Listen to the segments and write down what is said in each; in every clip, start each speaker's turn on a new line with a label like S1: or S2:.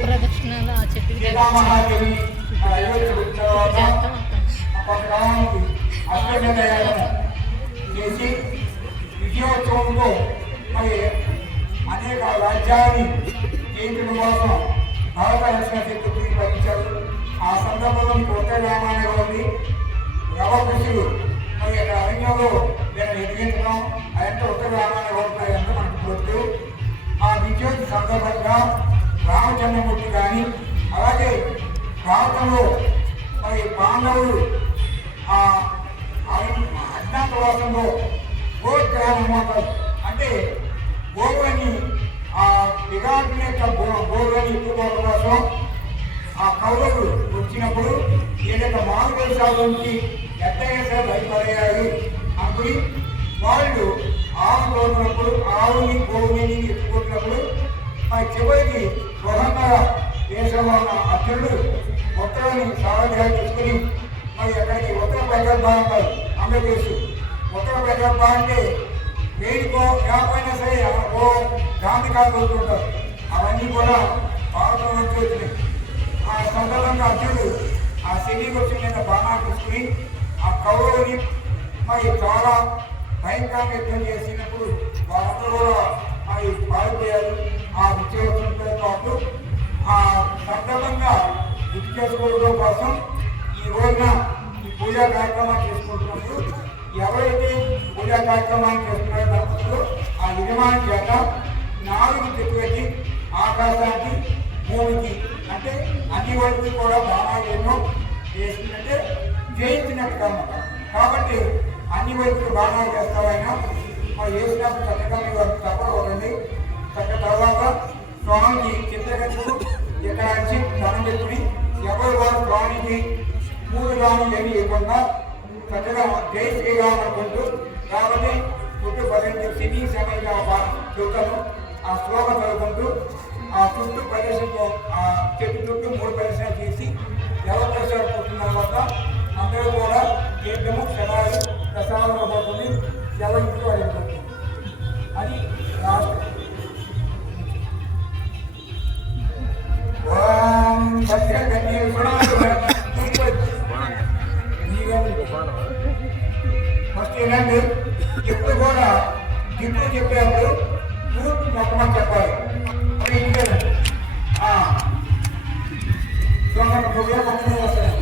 S1: ప్రదక్షిణలు ఆ చెట్టుకి
S2: చేసి విజయోత్సవంతో మరి అనేక రాజ్యాన్ని జయించడం కోసం భారత రక్షణ శక్తికి పంపించారు ఆ సందర్భంలో కొత్త రామాయణ గారిని రవకృషులు మరి అక్కడ అరణ్యంలో నేను ఎదిగించడం అదంతా ఉత్తర గ్రామాన్ని ఎంత మనకు గుర్తు ఆ విజయోత్సవ సందర్భంగా రామచంద్రమూర్తి కానీ అలాగే భారతంలో మరి పాండవులు ఆ అజ్ఞాతవాసంలో గోగ్రహం అన్నమాట అంటే గోవుని ఆ విరాట్ యొక్క గోవుని ఎక్కువ కోసం ఆ కౌరవులు వచ్చినప్పుడు ఏదైతే మారు దేశాల నుంచి ఎత్తగా భయపడేయాలి అప్పుడు వాళ్ళు ఆవు తోడినప్పుడు ఆవుని గోవుని ఎత్తుకుంటున్నప్పుడు ఆ చివరికి స్వతంత్ర దేశంలో ఉన్న అర్జునుడు మొత్తాన్ని సారథిగా తీసుకుని మరి అక్కడికి ఉత్తర ప్రగల్భ అంటారు ఆంధ్రప్రదేశ్ ఉత్తర ప్రగల్భ అంటే వేడికో లేకపోయినా సరే ఓ గాంధీ కాదు ఉంటారు అవన్నీ కూడా భారతం నుంచి వచ్చినాయి. ఆ సందర్భంగా అర్జునుడు ఆ శని వచ్చిన మీద బాణాలు తీసుకుని ఆ కౌరవుని మరి చాలా భయంకరంగా యుద్ధం చేసినప్పుడు వాళ్ళందరూ కూడా మరి పారిపోయారు. ఆ విజయోత్సవంతో పాటు చేసుకోవడం కోసం ఈ రోజున ఈ పూజా కార్యక్రమాలు చేసుకుంటున్నప్పుడు ఎవరైతే పూజా కార్యక్రమాన్ని చేస్తున్నారో దంపతులు ఆ యజమాని చేత నాలుగు చెట్టు ఆకాశానికి భూమికి అంటే అన్ని వైపులు కూడా బాణాలు ఎన్నో చేసిందంటే జయించినట్టు కాబట్టి అన్ని వైపులు బాణాలు చేస్తామైనా మరి వేసినప్పుడు చక్కగా కానీ ఏమి ఇవ్వకుండా చక్కగా జై శ్రీరామ్ అనుకుంటూ కాబట్టి చుట్టూ పదిహేను సినీ సమయంగా చెబుతాను ఆ శ్లోకం చదువుకుంటూ ఆ చుట్టూ ప్రదేశంలో ఆ చెట్టు చుట్టూ మూడు ప్రదేశాలు చేసి ఎవరు ప్రదేశాలు పోతున్న తర్వాత అందరూ కూడా తీర్థము శరాలు ప్రసాదం పడుతుంది ఎవరి ఫస్ట్ ఏంటంటే ఎప్పుడు కూడా గిఫ్ట్ చెప్పేటప్పుడు పూర్తి మొక్కమని చెప్పాలి అది ఇంకేనండి దొంగ ముగ్గురు మొక్కమే వస్తాయి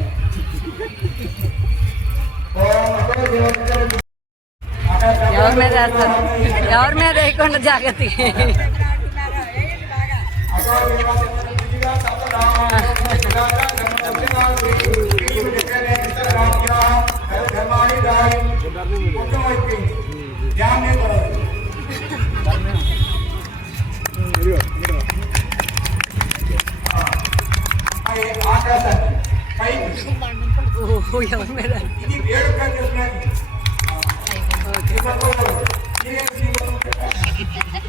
S1: ఎవరి మీద వేస్తారు ఎవరి మీద వేయకుండా జాగ్రత్తగా
S2: ఇది వేడుక చేస్తున్నది
S1: ఓకే
S2: ఈ